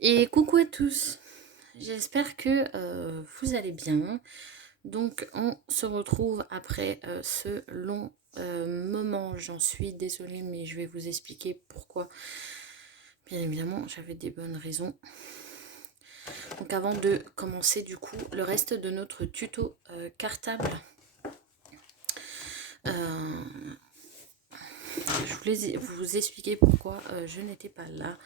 Et coucou à tous, j'espère que vous allez bien. Donc on se retrouve après ce long moment. J'en suis désolée, mais je vais vous expliquer pourquoi. Bien évidemment, j'avais des bonnes raisons. Donc avant de commencer du coup le reste de notre tuto cartable, je voulais vous expliquer pourquoi je n'étais pas là.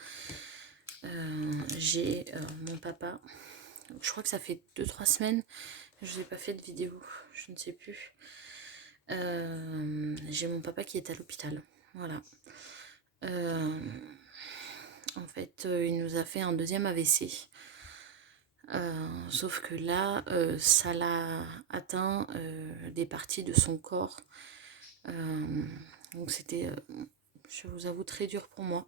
J'ai mon papa, je crois que ça fait 2-3 semaines, je n'ai pas fait de vidéo, je ne sais plus. J'ai mon papa qui est à l'hôpital, voilà. En fait, il nous a fait un deuxième AVC. Sauf que là, ça l'a atteint des parties de son corps. Donc c'était, je vous avoue, très dur pour moi.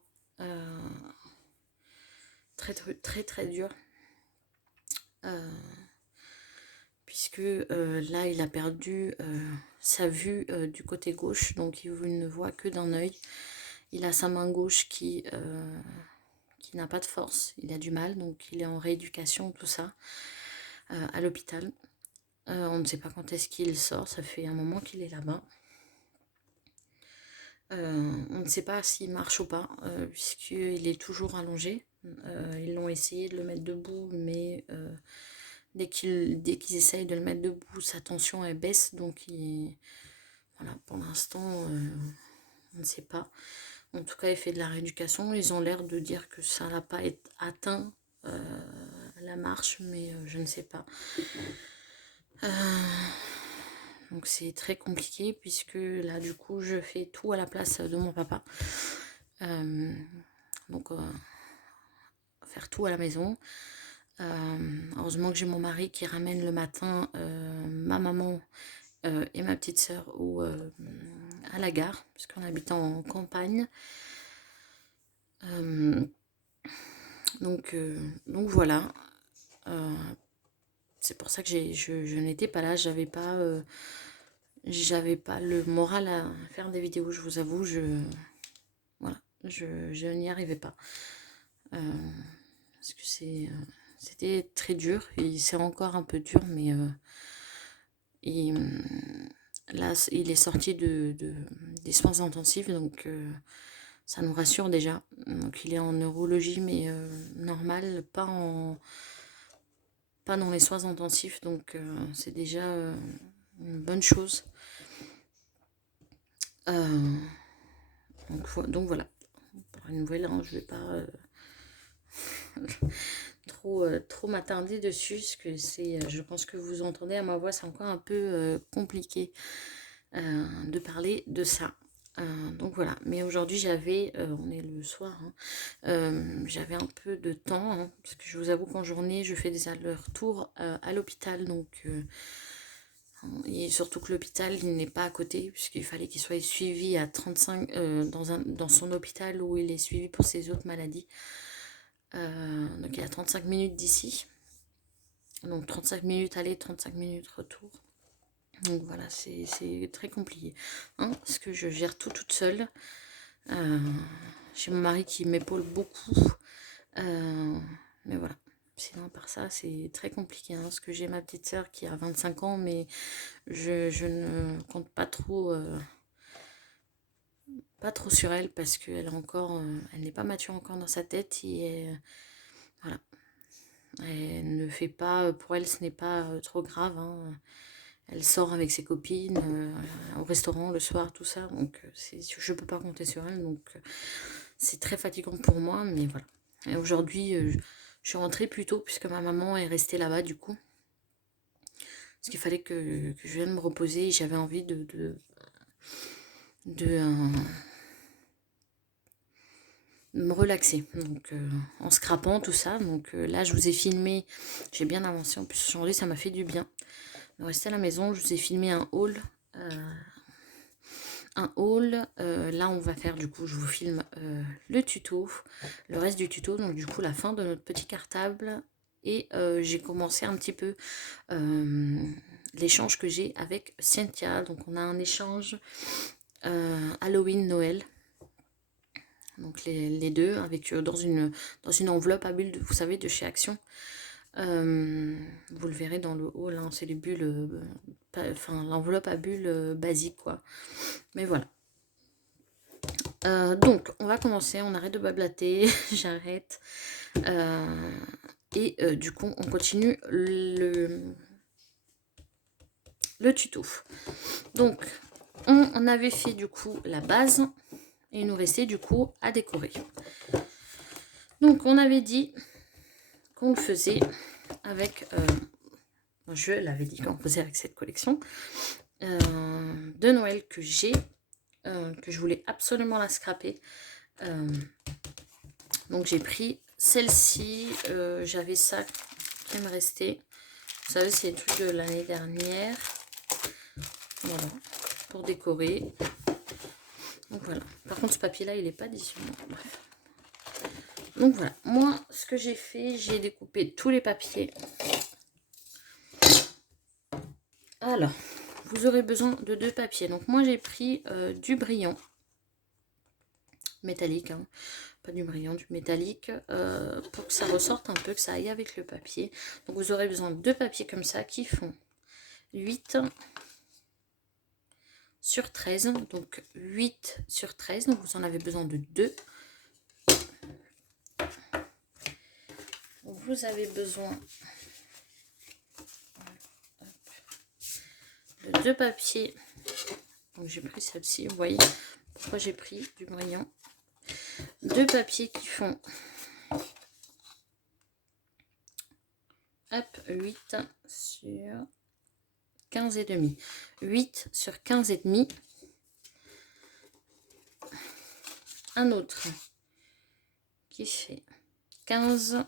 Très très très très dur. Puisque là, il a perdu sa vue du côté gauche. Donc il ne voit que d'un œil. Il a sa main gauche qui n'a pas de force. Il a du mal. Donc il est en rééducation, tout ça, à l'hôpital. On ne sait pas quand est-ce qu'il sort. Ça fait un moment qu'il est là-bas. On ne sait pas s'il marche ou pas, puisqu'il est toujours allongé. Ils l'ont essayé de le mettre debout, mais dès qu'ils essayent de le mettre debout, sa tension elle baisse. Donc voilà, pour l'instant, on ne sait pas. En tout cas, il fait de la rééducation. Ils ont l'air de dire que ça n'a pas atteint la marche, mais je ne sais pas. Donc c'est très compliqué puisque là du coup je fais tout à la place de mon papa. Donc faire tout à la maison. Heureusement que j'ai mon mari qui ramène le matin ma maman et ma petite sœur à la gare, puisqu'on habite en campagne. Donc voilà. C'est pour ça que je n'étais pas là, j'avais pas le moral à faire des vidéos, je vous avoue, voilà, je n'y arrivais pas. Parce que c'était très dur, et c'est encore un peu dur, mais là, il est sorti des soins intensifs, donc ça nous rassure déjà. Donc il est en neurologie, mais normal, pas dans les soins intensifs, donc c'est déjà une bonne chose. Donc voilà, pour une nouvelle, hein, je vais pas trop m'attarder dessus, parce que je pense que vous entendez à ma voix, c'est encore un peu compliqué de parler de ça. Donc voilà, mais aujourd'hui on est le soir, hein, j'avais un peu de temps, hein, parce que je vous avoue qu'en journée je fais des allers-retours à l'hôpital, donc et surtout que l'hôpital il n'est pas à côté, puisqu'il fallait qu'il soit suivi à 35 dans son hôpital où il est suivi pour ses autres maladies. Donc il y a 35 minutes d'ici, donc 35 minutes aller, 35 minutes retour. Donc voilà, c'est très compliqué, hein, parce que je gère tout toute seule. J'ai mon mari qui m'épaule beaucoup, mais voilà. Sinon, par ça, c'est très compliqué, hein, parce que j'ai ma petite sœur qui a 25 ans, mais je ne compte pas trop sur elle, parce qu'elle elle n'est pas mature encore dans sa tête, et voilà. Elle ne fait pas, pour elle, ce n'est pas trop grave, hein. Elle sort avec ses copines au restaurant le soir, tout ça. Donc je peux pas compter sur elle. Donc c'est très fatigant pour moi. Mais voilà. Et aujourd'hui, je suis rentrée plus tôt puisque ma maman est restée là-bas du coup. Parce qu'il fallait que je vienne me reposer. J'avais envie de me relaxer. Donc en scrapant tout ça. Donc là, je vous ai filmé. J'ai bien avancé. En plus, aujourd'hui, ça m'a fait du bien. De rester à la maison, je vous ai filmé un haul. Là on va faire, du coup je vous filme le tuto, le reste du tuto, donc du coup la fin de notre petit cartable, et j'ai commencé un petit peu l'échange que j'ai avec Cynthia. Donc on a un échange Halloween Noël, Donc les deux avec dans une enveloppe à bulles, vous savez, de chez Action. Vous le verrez dans le haut, là, c'est les bulles, enfin l'enveloppe à bulles basique, quoi. Mais voilà. Donc, on va commencer, on arrête de bablater, j'arrête. Du coup, on continue le tuto. Donc, on avait fait du coup la base et il nous restait du coup à décorer. Donc, on avait dit qu'on le faisait avec, je l'avais dit qu'on faisait avec cette collection de Noël que j'ai, que je voulais absolument la scraper. Donc, j'ai pris celle-ci, j'avais ça qui me restait. Vous savez, c'est le truc de l'année dernière. Voilà, pour décorer. Donc voilà. Par contre, ce papier-là, il n'est pas d'ici. Bref. Donc voilà. Moi, ce que j'ai fait, j'ai découpé tous les papiers. Alors, vous aurez besoin de 2 papiers. Donc moi, j'ai pris du brillant. Métallique, hein. Pas du brillant, du métallique. Pour que ça ressorte un peu, que ça aille avec le papier. Donc vous aurez besoin de 2 papiers comme ça qui font 8 sur 13, donc 8 sur 13, donc vous en avez besoin de 2. Vous avez besoin de 2 papiers, donc j'ai pris celle-ci, vous voyez pourquoi j'ai pris du brillant. 2 papiers qui font 8 sur 15 et demi. 8 sur 15 et demi. Un autre qui fait 15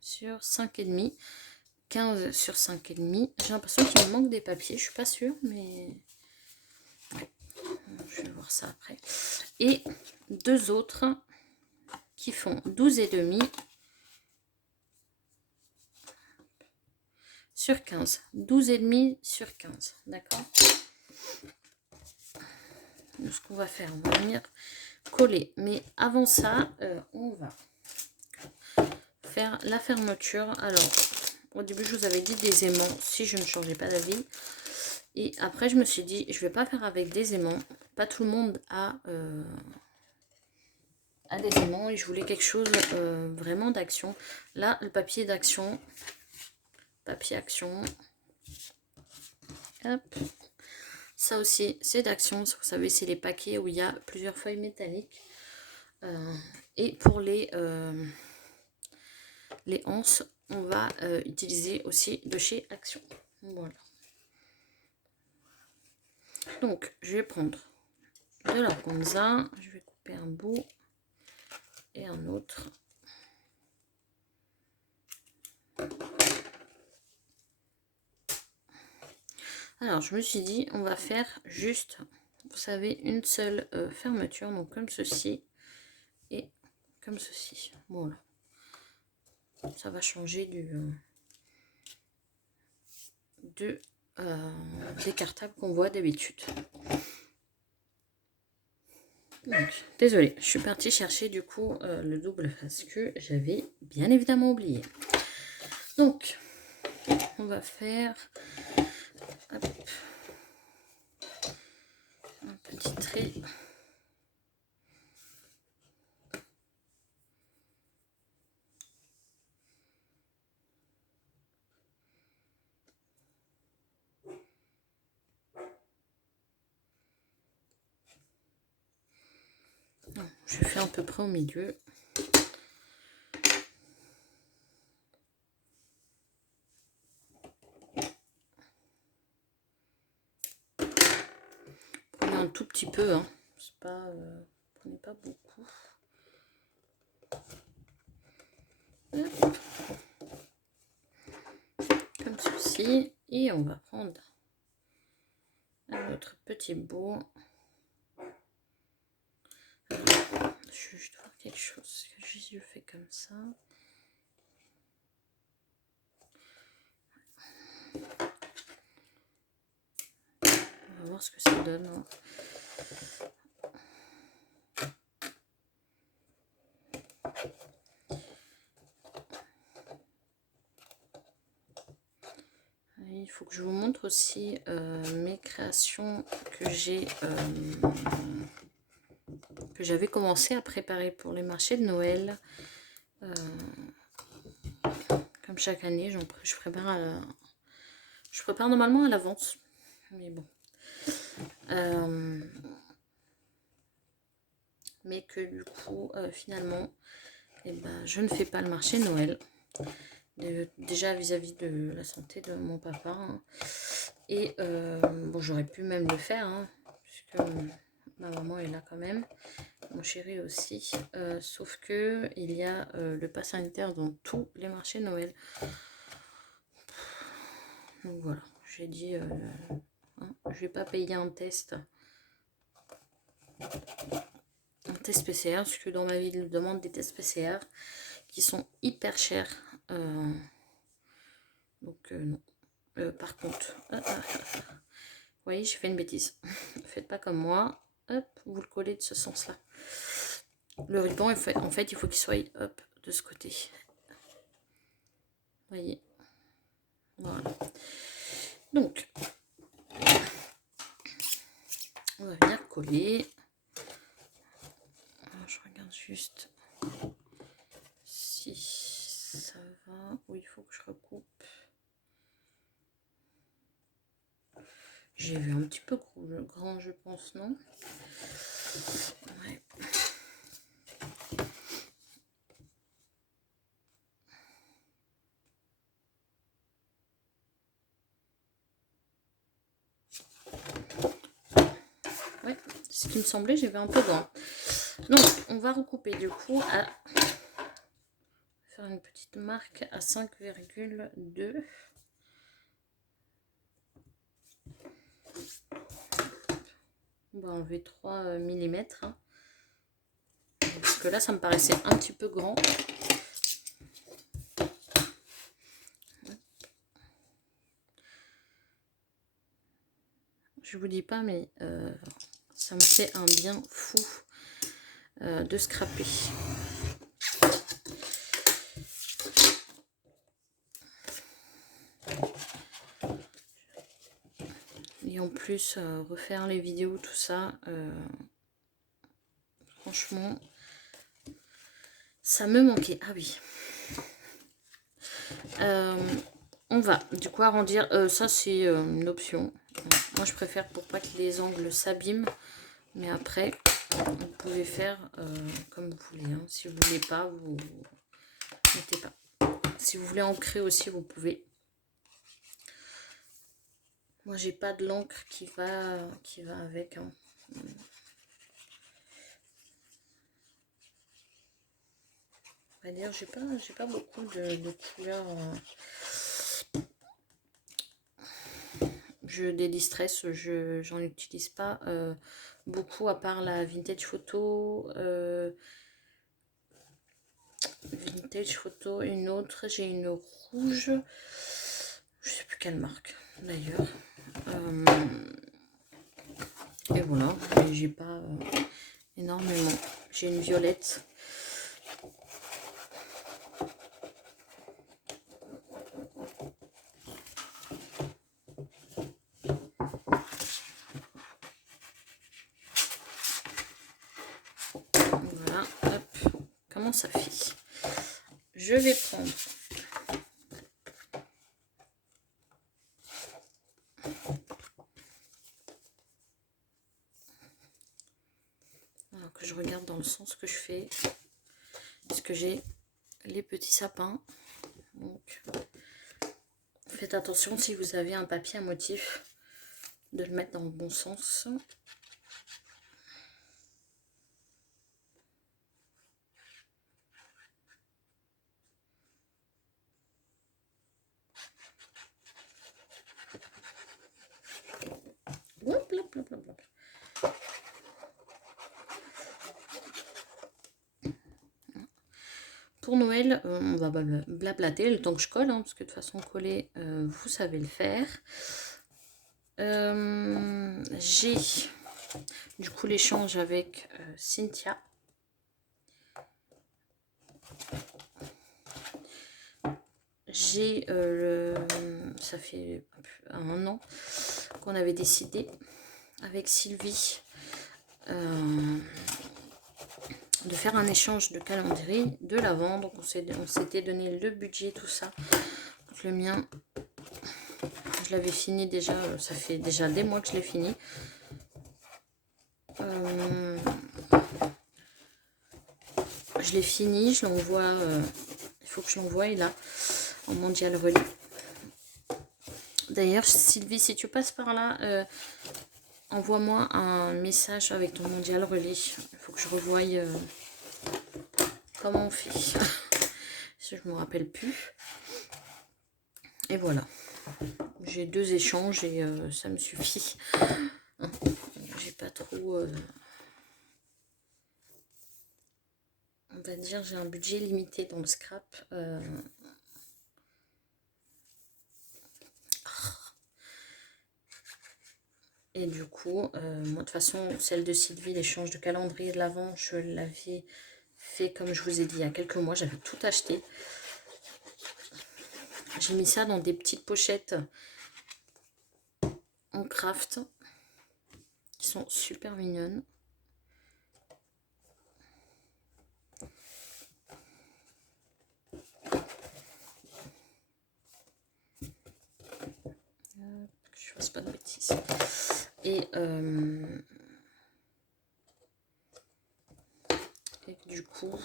sur 5 et demi. 15 sur 5 et demi. J'ai l'impression qu'il me manque des papiers, je suis pas sûre, mais ouais. Je vais voir ça après. Et 2 autres qui font 12 et demi sur 15. 12 et demi sur 15, d'accord. Donc, ce qu'on va faire, on va venir coller. Mais avant ça, on va faire la fermeture. Alors, au début, je vous avais dit des aimants si je ne changeais pas d'avis. Et après, je me suis dit, je vais pas faire avec des aimants. Pas tout le monde a des aimants et je voulais quelque chose vraiment d'action. Là, le papier d'action. Papier action. Hop. Ça aussi, c'est d'action. Vous savez, c'est les paquets où il y a plusieurs feuilles métalliques. Et pour les anses, on va utiliser aussi de chez Action. Voilà. Donc, je vais prendre de l'organza. Je vais couper un bout et un autre. Alors, je me suis dit, on va faire juste, vous savez, une seule fermeture. Donc, comme ceci et comme ceci. Voilà. Ça va changer des cartables qu'on voit d'habitude. Donc, désolée, je suis partie chercher du coup le double face que j'avais bien évidemment oublié. Donc, on va faire hop, un petit trait. Je fais à peu près au milieu. Prenez un tout petit peu, hein. C'est pas, prenez pas beaucoup. Hop. Comme ceci. Et on va prendre un autre petit bout. Alors, je dois voir quelque chose que je fais comme ça. va voir ce que ça donne. Hein. Il faut que je vous montre aussi mes créations que j'avais commencé à préparer pour les marchés de Noël. Comme chaque année, je prépare normalement à l'avance, mais bon. Mais que du coup, finalement, eh ben, je ne fais pas le marché de Noël. Déjà vis-à-vis de la santé de mon papa. Hein. Et bon, j'aurais pu même le faire, hein, puisque ma maman est là quand même. Mon chéri aussi. Sauf que il y a le pass sanitaire dans tous les marchés de Noël. Donc voilà, j'ai dit, hein, je vais pas payer un test PCR, parce que dans ma ville, ils demandent des tests PCR qui sont hyper chers. Donc non. Par contre, vous voyez, j'ai fait une bêtise. Faites pas comme moi. Hop, vous le collez de ce sens-là. Le ruban, en fait, il faut qu'il soit hop, de ce côté. Vous voyez. Voilà. Donc, on va venir coller. Alors, je regarde juste si ça va. Oui, il faut que je recoupe. J'ai vu un petit peu grand, je pense, non? Ouais. Ouais, ce qui me semblait, j'avais un peu grand. Donc, on va recouper du coup à faire une petite marque à 5,2. On va enlever 3 mm. Hein. Parce que là, ça me paraissait un petit peu grand. Je vous dis pas, mais ça me fait un bien fou de scraper. Et en plus, refaire les vidéos, tout ça, franchement, ça me manquait. Ah oui. On va du coup arrondir. Ça, c'est une option. Moi, je préfère pour pas que les angles s'abîment. Mais après, vous pouvez faire comme vous voulez. Hein. Si vous voulez pas, vous mettez pas. Si vous voulez ancrer aussi, vous pouvez. Moi, j'ai pas de l'encre qui va avec. Hein. On va dire, j'ai pas beaucoup de couleurs. Des distress, j'en utilise pas beaucoup à part la vintage photo. Vintage photo, une autre, j'ai une rouge. Je sais plus quelle marque d'ailleurs. Et voilà, j'ai pas énormément. J'ai une violette. Voilà, hop, comment ça fait? Je vais prendre alors que je regarde dans le sens que je fais, parce que j'ai les petits sapins. Donc, faites attention si vous avez un papier à motif de le mettre dans le bon sens. Hop, hop, hop, hop, hop. Pour Noël, on va blablater le temps que je colle, hein, parce que de toute façon coller, vous savez le faire. J'ai du coup l'échange avec Cynthia. J'ai ça fait un an qu'on avait décidé avec Sylvie de faire un échange de calendrier de l'Avent. Donc on s'était donné le budget, tout ça. Donc le mien, je l'avais fini déjà, ça fait déjà des mois que je l'ai fini. Je l'ai fini, je l'envoie, il faut que je l'envoie là, en mondial relais. D'ailleurs, Sylvie, si tu passes par là, envoie-moi un message avec ton mondial relais. Il faut que je revoie comment on fait. Je ne me rappelle plus. Et voilà. J'ai 2 échanges et ça me suffit. J'ai pas trop... on va dire, j'ai un budget limité dans le scrap. Et du coup, moi de toute façon, celle de Sylvie, l'échange de calendrier de l'Avent, je l'avais fait comme je vous ai dit il y a quelques mois. J'avais tout acheté. J'ai mis ça dans des petites pochettes en craft qui sont super mignonnes. Que je fasse pas de bêtises. Et du coup,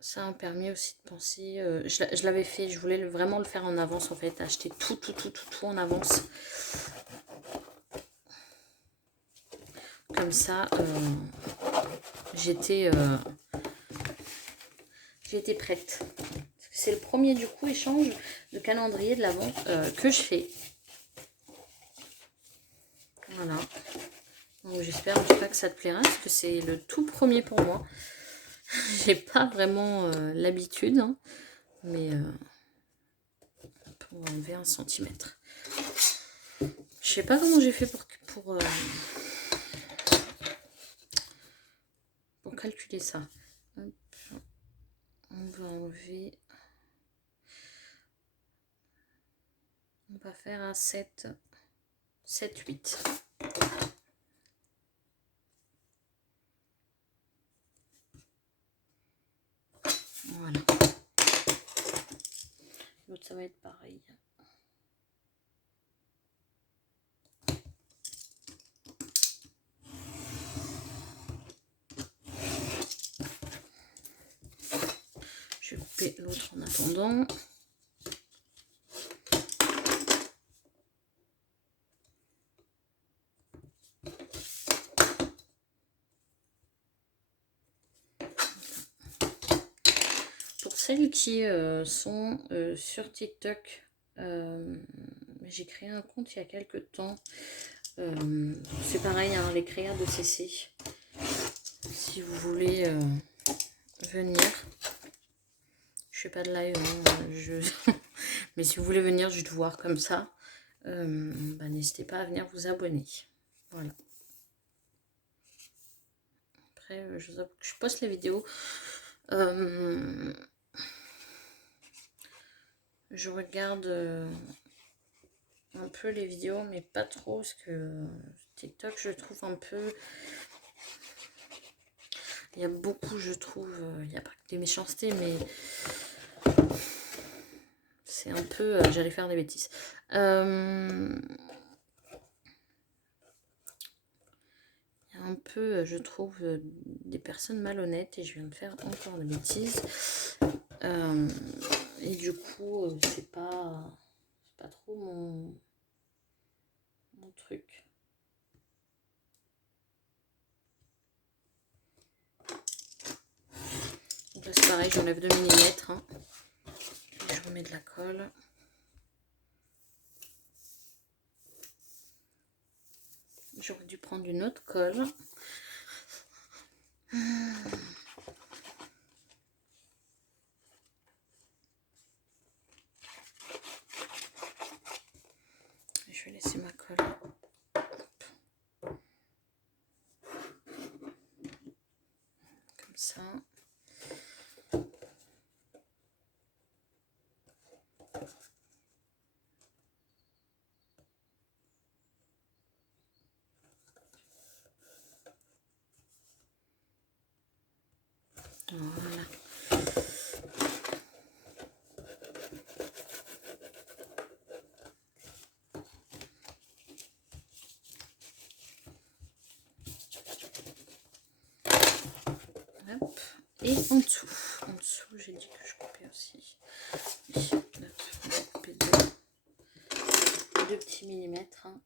ça m'a permis aussi de penser... je l'avais fait, je voulais vraiment le faire en avance en fait, acheter tout en avance. Comme ça, j'étais prête. C'est le premier du coup échange de calendrier de l'Avent que je fais. Voilà. Donc j'espère en tout cas que ça te plaira, parce que c'est le tout premier pour moi. J'ai pas vraiment l'habitude, hein, mais pour enlever 1 centimètre. Je sais pas comment j'ai fait pour calculer ça. Hop. On va enlever. On va faire un 7, 8. Voilà. L'autre, ça va être pareil. Je vais couper l'autre en attendant. Pour celles qui sont sur TikTok, j'ai créé un compte il y a quelques temps. C'est pareil, hein, les créas de CC. Si vous voulez venir, je fais pas de live, hein, mais si vous voulez venir juste voir comme ça, bah, n'hésitez pas à venir vous abonner. Voilà. Après, je vous avoue que je poste les vidéos. Je regarde un peu les vidéos, mais pas trop, parce que TikTok, je trouve un peu... Il y a beaucoup, je trouve, il n'y a pas que des méchancetés, mais c'est un peu... j'allais faire des bêtises. Il y a un peu, je trouve, des personnes malhonnêtes, et je viens de faire encore des bêtises. Et du coup, c'est pas trop mon truc. Donc là, c'est pareil, j'enlève 2 mm. Hein. Je remets de la colle. J'aurais dû prendre une autre colle. Je vais laisser ma colle comme ça. Voilà. Hop. Et en dessous, j'ai dit que je coupais aussi. Oui, là, on va couper deux petits millimètres. Hein.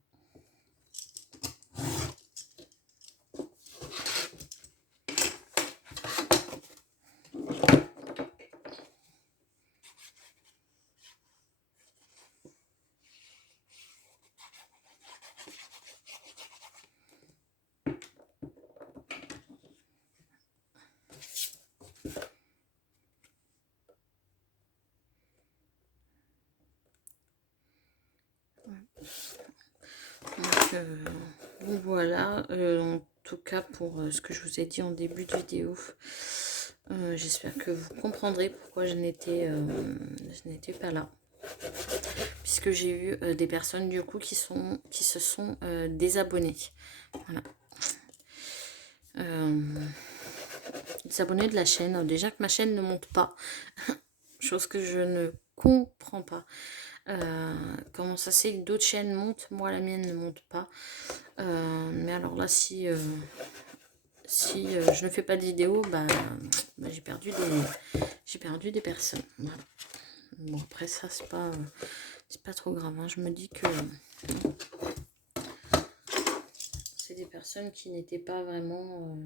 Donc voilà, en tout cas pour ce que je vous ai dit en début de vidéo, j'espère que vous comprendrez pourquoi je n'étais pas là, puisque j'ai eu des personnes du coup qui se sont désabonnées. Voilà. Désabonnées de la chaîne, déjà que ma chaîne ne monte pas, chose que je ne comprends pas. Comment ça c'est que d'autres chaînes montent, moi la mienne ne monte pas. Mais alors là, si je ne fais pas de vidéo, j'ai perdu des personnes. Voilà. Bon, après ça, c'est pas trop grave. Hein. Je me dis que c'est des personnes qui n'étaient pas vraiment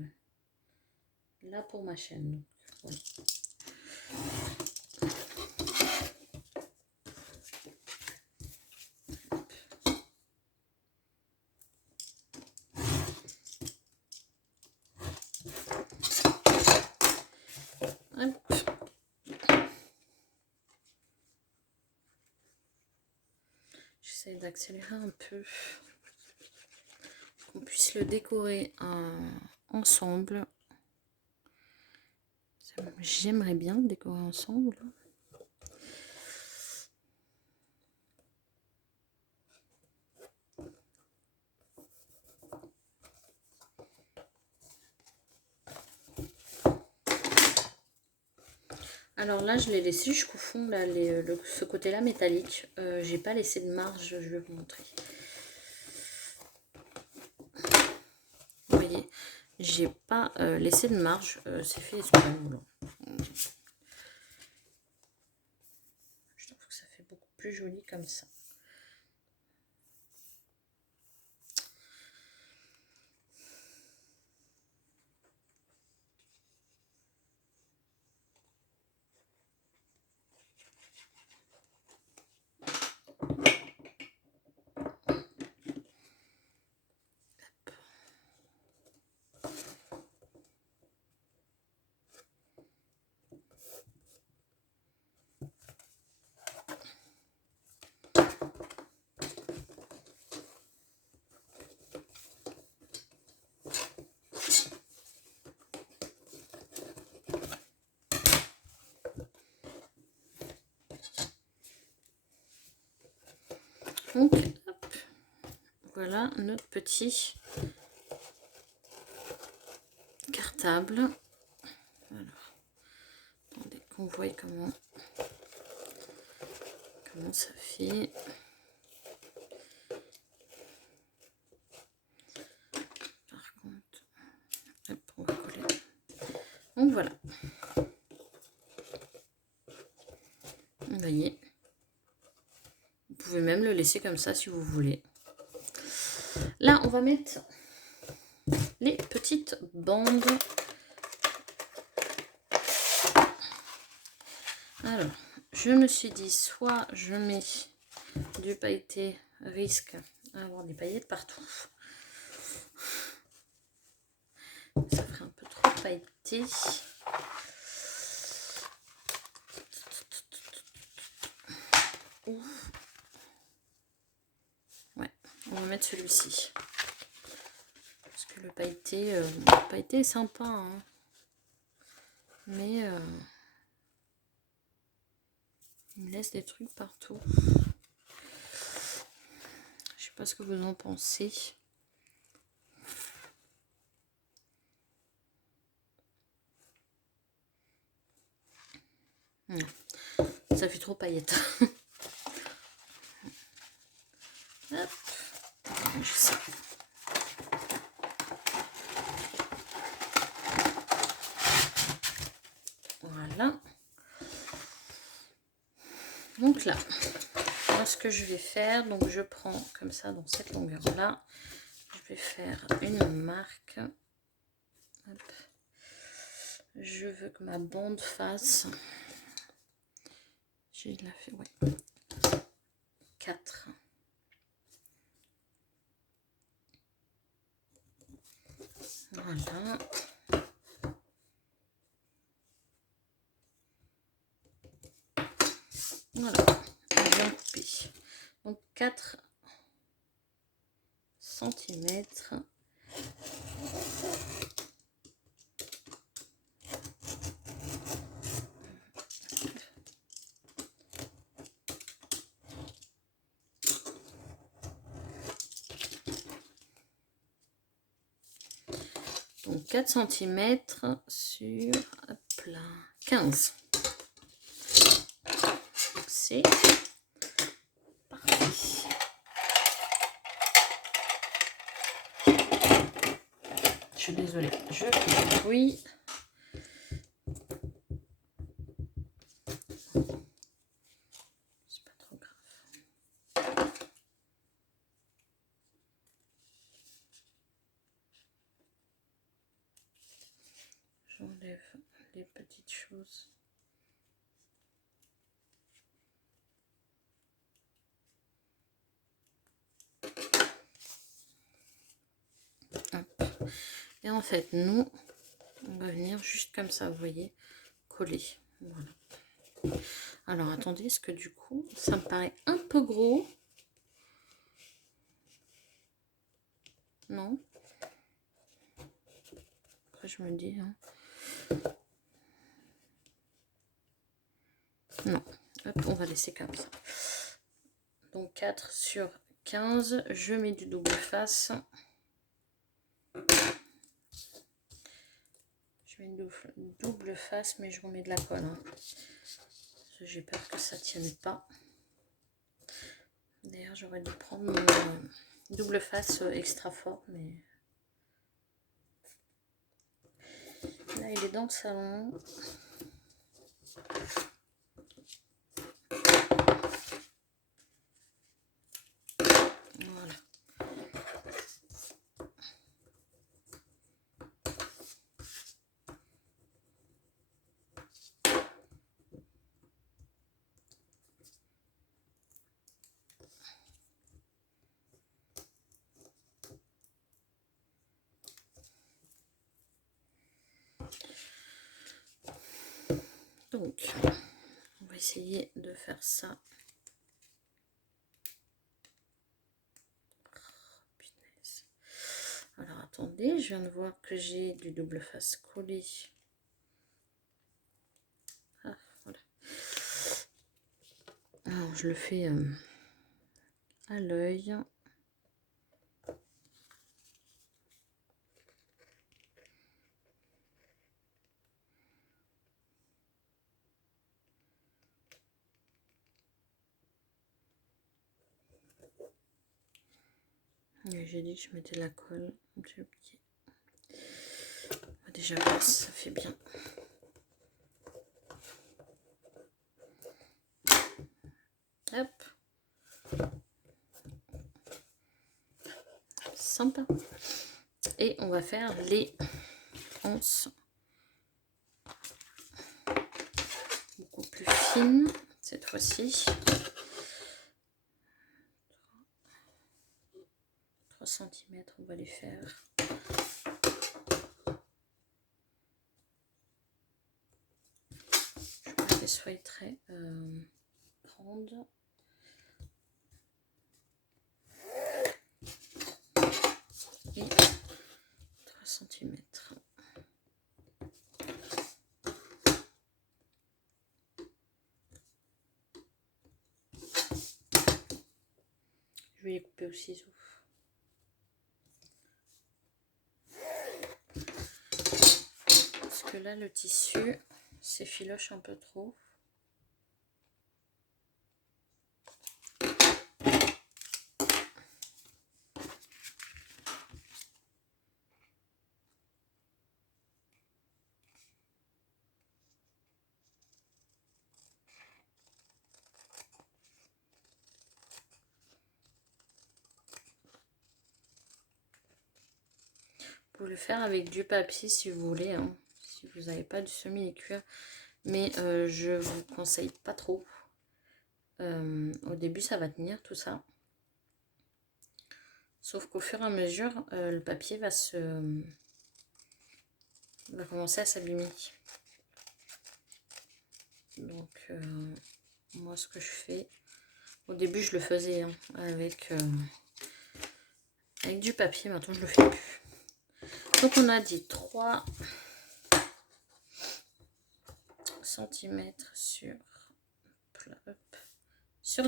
là pour ma chaîne. Donc, ouais. J'essaie d'accélérer un peu, qu'on puisse le décorer ensemble. J'aimerais bien le décorer ensemble. Alors là, je l'ai laissé jusqu'au fond, là, ce côté-là métallique. J'ai pas laissé de marge, je vais vous montrer. Vous voyez, j'ai pas laissé de marge, c'est fait exprès. Je trouve que ça fait beaucoup plus joli comme ça. Donc, hop, voilà notre petit cartable. Alors, attendez qu'on voit comment ça fait. Par contre, hop, on va coller. Donc voilà. Vous voyez. Vous pouvez même le laisser comme ça si vous voulez. Là, on va mettre les petites bandes. Alors, je me suis dit, soit je mets du pailleté, risque à avoir des paillettes partout. Ça ferait un peu trop pailleté. Ouais, on va mettre celui-ci. Parce que le pailleté est sympa. Hein. Mais il me laisse des trucs partout. Je sais pas ce que vous en pensez. Non. Ça fait trop paillette. Hop. Je sais. Voilà. Donc là, moi ce que je vais faire, donc je prends comme ça dans cette longueur là, je vais faire une marque. Hop. Je veux que ma bande fasse, j'ai la fait, ouais, 4. Voilà. Voilà, on vient couper. Donc 4 cm. Donc 4 cm sur hop là, 15. C'est parti. Je suis désolée, je fais du bruit. C'est pas trop grave. J'enlève les petites choses. Hop. Et en fait, nous, on va venir juste comme ça, vous voyez, coller. Voilà. Alors, attendez, est-ce que du coup, ça me paraît un peu gros? Non? Après, je me dis... Hein. Non. Hop, on va laisser comme ça. Donc, 4 sur 15. Je mets du double face. Je mets une double face, mais je remets de la colle. Hein. J'ai peur que ça tienne pas. D'ailleurs, j'aurais dû prendre mon double face extra fort, mais là, il est dans le salon. Voilà. Donc, on va essayer de faire ça. Oh, punaise. Alors, attendez, je viens de voir que j'ai du double face collé. Ah, voilà. Alors, je le fais à l'œil. J'ai dit que je mettais de la colle. J'ai oublié. On va déjà voir si ça fait bien. Hop. Sympa. Et on va faire les anses beaucoup plus fines cette fois-ci. 3 cm, on va les faire. Je veux qu'elles soient très grandes. Et 3 cm. lui couper au ciseau. Parce que là, le tissu s'effiloche un peu trop. Vous pouvez le faire avec du papier si vous voulez, hein, si vous n'avez pas du semi-cuir. Mais je vous conseille pas trop. Au début, ça va tenir tout ça. Sauf qu'au fur et à mesure, le papier va commencer à s'abîmer. Donc, moi, ce que je fais, au début, je le faisais hein, avec du papier. Maintenant, je le fais plus. Donc, on a dit 3 cm sur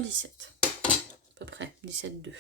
17. À peu près, 17,2.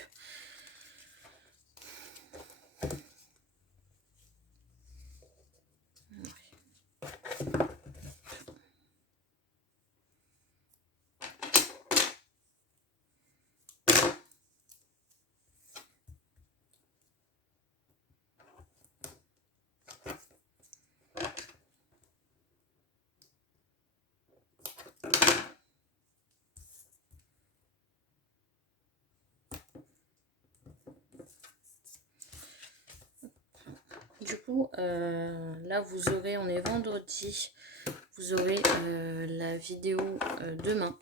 Du coup, là, vous aurez, on est vendredi, vous aurez la vidéo demain.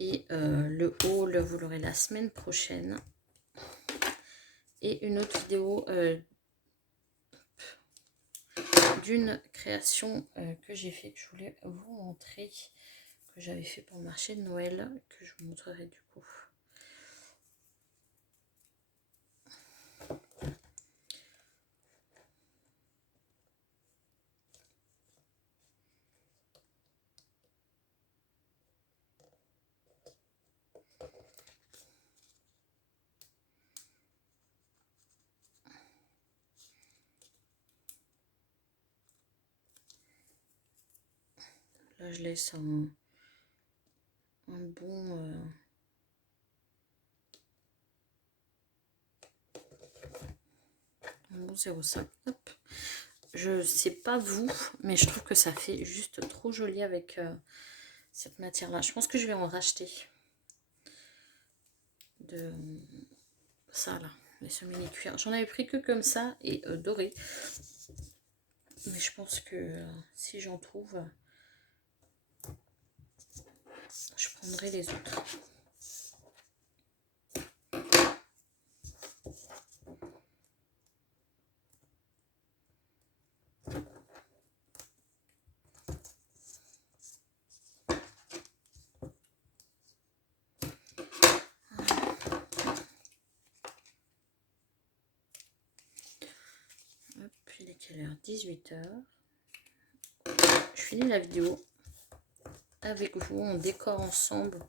Et le haul, vous l'aurez la semaine prochaine. Et une autre vidéo d'une création que j'ai fait, que je voulais vous montrer, que j'avais fait pour le marché de Noël, que je vous montrerai du coup. Là, je laisse un bon... un bon 0,5. Hop. Je sais pas vous, mais je trouve que ça fait juste trop joli avec cette matière-là. Je pense que je vais en racheter. De ça, là. Les semi-cuir. J'en avais pris que comme ça et doré. Mais je pense que si j'en trouve, je prendrai les autres. Il est quelle heure? 18 h. Je finis la vidéo avec vous. On décore ensemble.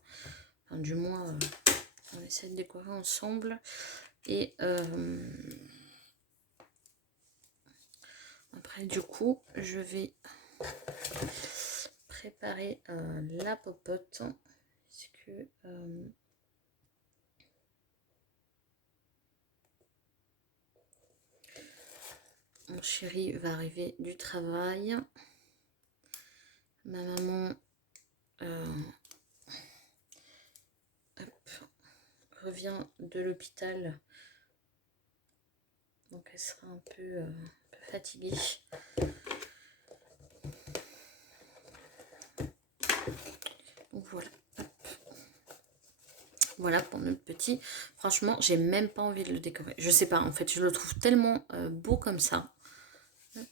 Enfin, du moins, on essaie de décorer ensemble. Et après, du coup, je vais préparer la popote. Est-ce que... mon chéri va arriver du travail. Ma maman revient de l'hôpital. Donc elle sera un peu fatiguée. Donc voilà. Hop. Voilà pour notre petit. Franchement, j'ai même pas envie de le décorer. Je sais pas, en fait, je le trouve tellement beau comme ça. Hop.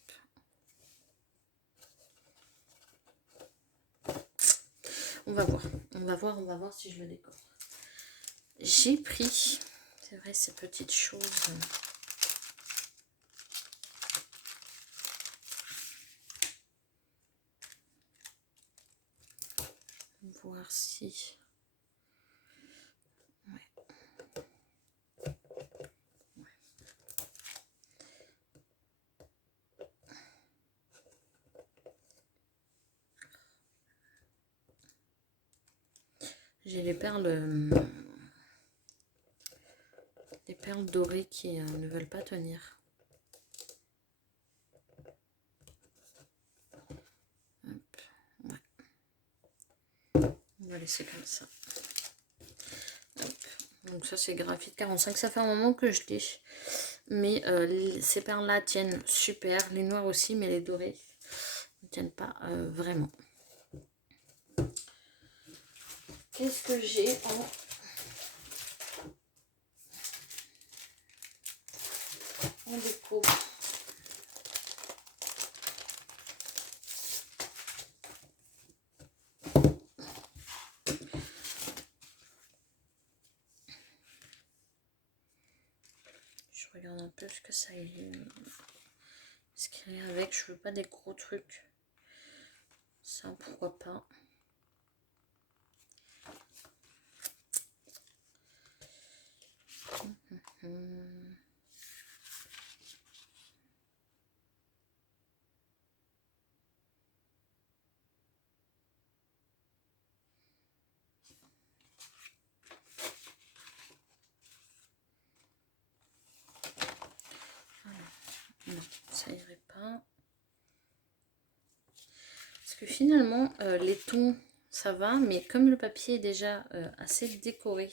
On va voir. On va voir si je le décore. J'ai pris, c'est vrai, ces petites choses. Voir si... J'ai les perles dorées qui ne veulent pas tenir. Hop, ouais. On va laisser comme ça. Hop. Donc ça c'est graphite 45. Ça fait un moment que je l'ai. Mais ces perles-là tiennent super. Les noires aussi, mais les dorées ne tiennent pas vraiment. Qu'est-ce que j'ai en déco? Je regarde un peu ce que ça est. Ce qu'il y a avec. Je veux pas des gros trucs. Ça, pourquoi pas. Non, ça irait pas. Parce que finalement, les tons, ça va, mais comme le papier est déjà assez décoré,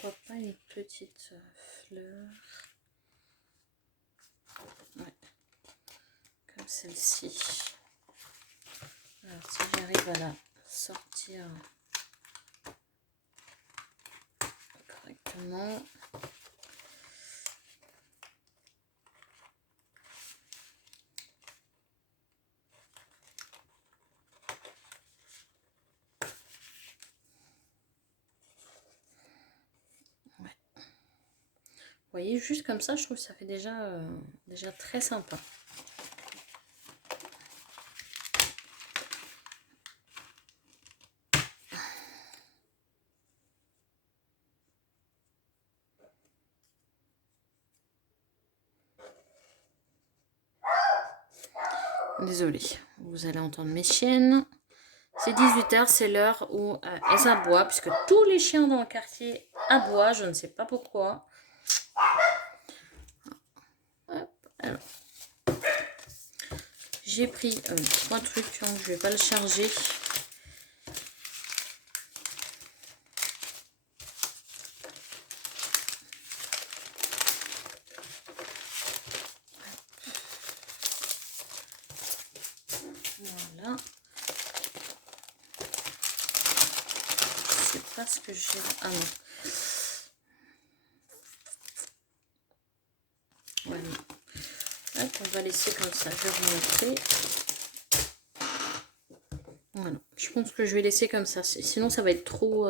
pourquoi pas une petite fleur, ouais, comme celle-ci. Alors si j'arrive à la sortir correctement. Ouais. Vous voyez, juste comme ça, je trouve que ça fait déjà très sympa. Désolée, vous allez entendre mes chiennes. C'est 18 h, c'est l'heure où elles aboient, puisque tous les chiens dans le quartier aboient, je ne sais pas pourquoi. Hop, alors. J'ai pris 3 trucs, donc je ne vais pas le charger. Voilà. C'est pas ce que j'ai. Ah non. Ouais, non. Hop, on va laisser comme ça. Je vais vous montrer. Voilà. Je pense que je vais laisser comme ça. Sinon, ça va être trop.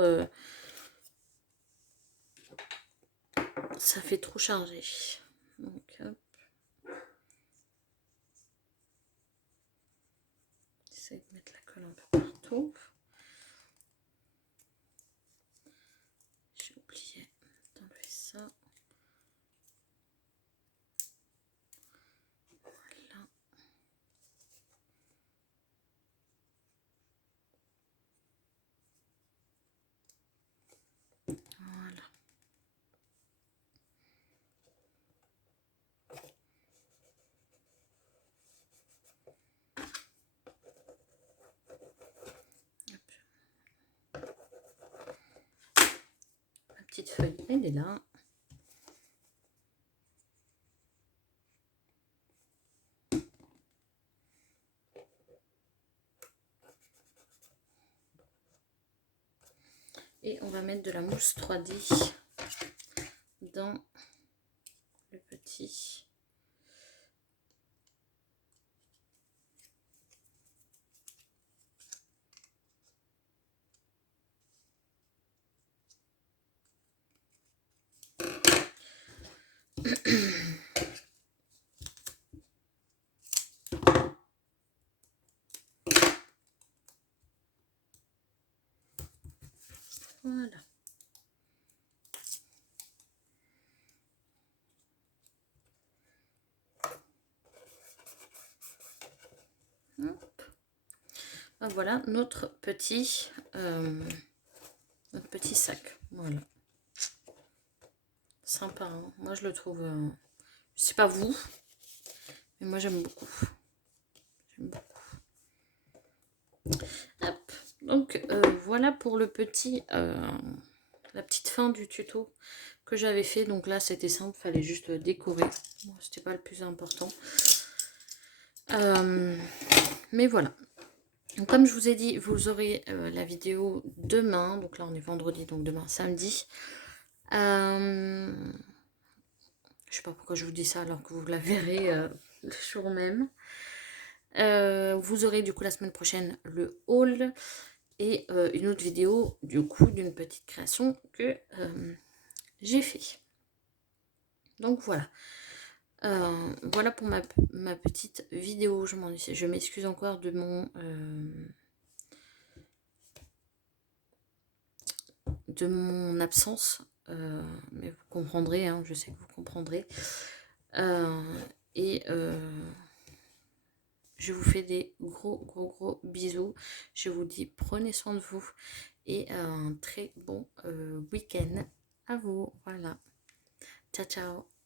Ça fait trop chargé. Donc, hop. J'essaie de mettre la colle un peu partout. J'ai oublié d'enlever ça. Voilà. Voilà. Ma petite feuille, elle est là. Et on va mettre de la mousse 3D dans le petit. Hop. Ah, voilà notre petit sac. Voilà. Sympa, hein. Moi je le trouve... je sais pas vous, mais moi j'aime beaucoup. J'aime beaucoup. Hop. Donc voilà pour le petit... la petite fin du tuto que j'avais fait. Donc là c'était simple, fallait juste décorer. Bon, c'était pas le plus important. Mais voilà. Donc, comme je vous ai dit, vous aurez la vidéo demain. Donc là on est vendredi, donc demain samedi. Je sais pas pourquoi je vous dis ça alors que vous la verrez le jour même. Vous aurez du coup la semaine prochaine le haul et une autre vidéo du coup d'une petite création que j'ai fait. Donc voilà. Voilà pour ma petite vidéo. Je m'excuse encore de mon absence. Mais vous comprendrez, hein, je sais que vous comprendrez. Et je vous fais des gros bisous. Je vous dis prenez soin de vous et un très bon week-end à vous. Voilà. Ciao, ciao.